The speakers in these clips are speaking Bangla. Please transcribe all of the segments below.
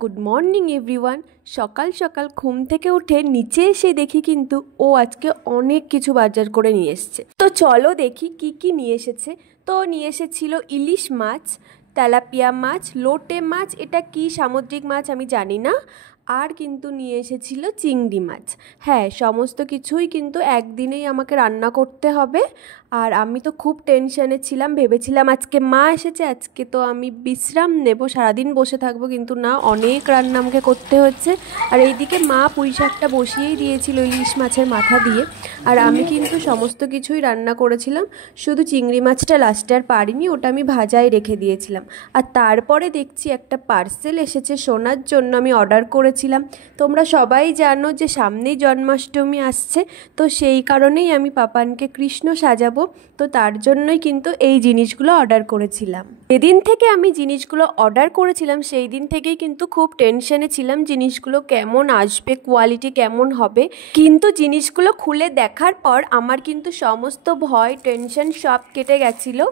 Good morning everyone. সকাল সকাল ঘুম থেকে উঠে নিচে এসে দেখি কিন্তু ও আজকে অনেক কিছু বাজার করে নিয়ে এসেছে। তো চলো দেখি কি কি নিয়ে এসেছে। তো নিয়ে এসেছিল ইলিশ মাছ, তেলাপিয়া মাছ, লোটে মাছ, এটা কি সামুদ্রিক মাছ আমি জানি না। আর কিন্তু নিয়ে এসেছিল চিংড়ি মাছ। হ্যাঁ, সমস্ত কিছুই কিন্তু একদিনেই আমাকে রান্না করতে হবে। আর আমি তো খুব টেনশানে ছিলাম, ভেবেছিলাম আজকে মা এসেছে, আজকে তো আমি বিশ্রাম নেব, সারাদিন বসে থাকবো, কিন্তু না, অনেক রান্না আমাকে করতে হচ্ছে। আর এইদিকে মা পুঁই শাকটা বসিয়েই দিয়েছিল ইলিশ মাছের মাথা দিয়ে। আর আমি কিন্তু সমস্ত কিছুই রান্না করেছিলাম, শুধু চিংড়ি মাছটা লাস্টে আর পারিনি, ওটা আমি ভাজায় রেখে দিয়েছিলাম। আর তারপরে দেখছি একটা পার্সেল এসেছে সোনার জন্য, আমি অর্ডার করেছিলাম। তোমরা সবাই জানো যে সামনেই জন্মাষ্টমী আসছে, তো সেই কারণেই আমি পাপানকে কৃষ্ণ সাজাবো, তো তার জন্যই কিন্তু এই জিনিসগুলো অর্ডার করেছিলাম। যেদিন থেকে আমি জিনিসগুলো অর্ডার করেছিলাম সেই দিন থেকেই কিন্তু খুব টেনশনে ছিলাম জিনিসগুলো কেমন আসবে, কোয়ালিটি কেমন হবে। কিন্তু জিনিসগুলো খুলে দেখার পর আমার কিন্তু সমস্ত ভয় টেনশন সব কেটে গেছিলো,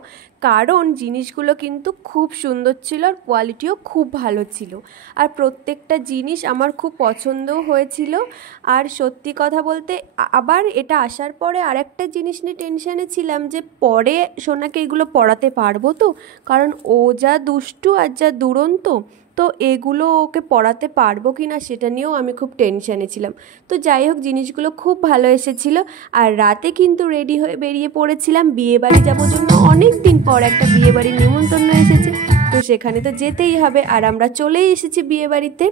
কারণ জিনিসগুলো কিন্তু খুব সুন্দর ছিল আর কোয়ালিটিও খুব ভালো ছিল। আর প্রত্যেকটা জিনিস আমার খুব পছন্দও হয়েছিল। আর সত্যি কথা বলতে আবার এটা আসার পরে আরেকটা জিনিস নিয়ে টেনশানে ছিলাম যে পরে সোনাকে এগুলো পড়াতে পারবো তো, কারণ ও যা দুষ্টু আর যা দুরন্ত, তো এগুলো ওকে পড়াতে পারবো কি না সেটা নিয়েও আমি খুব টেনশানে ছিলাম। তো যাই হোক, জিনিসগুলো খুব ভালো এসেছিলো। আর রাতে কিন্তু রেডি হয়ে বেরিয়ে পড়েছিলাম বিয়েবাড়ি যাবোর জন্য। অনেক দিন পর একটা বিয়েবাড়ির নিমন্ত্রণ এসেছে, তো সেখানে তো যেতেই হবে। আর আমরা চলেই এসেছি বিয়েবাড়িতে।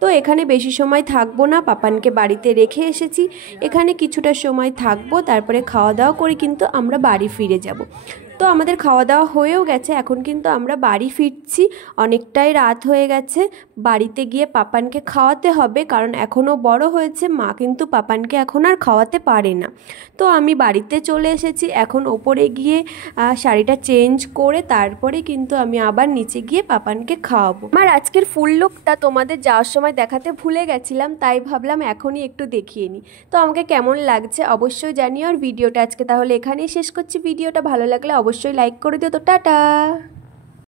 তো এখানে বেশি সময় থাকবো না, পাপানকে বাড়িতে রেখে এসেছি, এখানে কিছুটা সময় থাকবো, তারপরে খাওয়া দাওয়া করে কিন্তু আমরা বাড়ি ফিরে যাব। তো আমাদের খাওয়া দাওয়া হয়েও গেছে, এখন কিন্তু আমরা বাড়ি ফিরছি, অনেকটাই রাত হয়ে গেছে। বাড়িতে গিয়ে পাপানকে খাওয়াতে হবে, কারণ এখনও বড় হয়েছে, মা কিন্তু পাপানকে এখন আর খাওয়াতে পারে না। তো আমি বাড়িতে চলে এসেছি, এখন ওপরে গিয়ে শাড়িটা চেঞ্জ করে তারপরে কিন্তু আমি আবার নিচে গিয়ে পাপানকে খাওয়াবো। আমার আজকের ফুল লুকটা তোমাদের যাওয়ার সময় দেখাতে ভুলে গেছিলাম, তাই ভাবলাম এখনই একটু দেখিয়ে নিই। তো আমাকে কেমন লাগছে অবশ্যই জানিও। আর ভিডিওটা আজকে তাহলে এখানেই শেষ করছি। ভিডিওটা ভালো লাগলে অবশ্যই লাইক করে দিও। তো টাটা।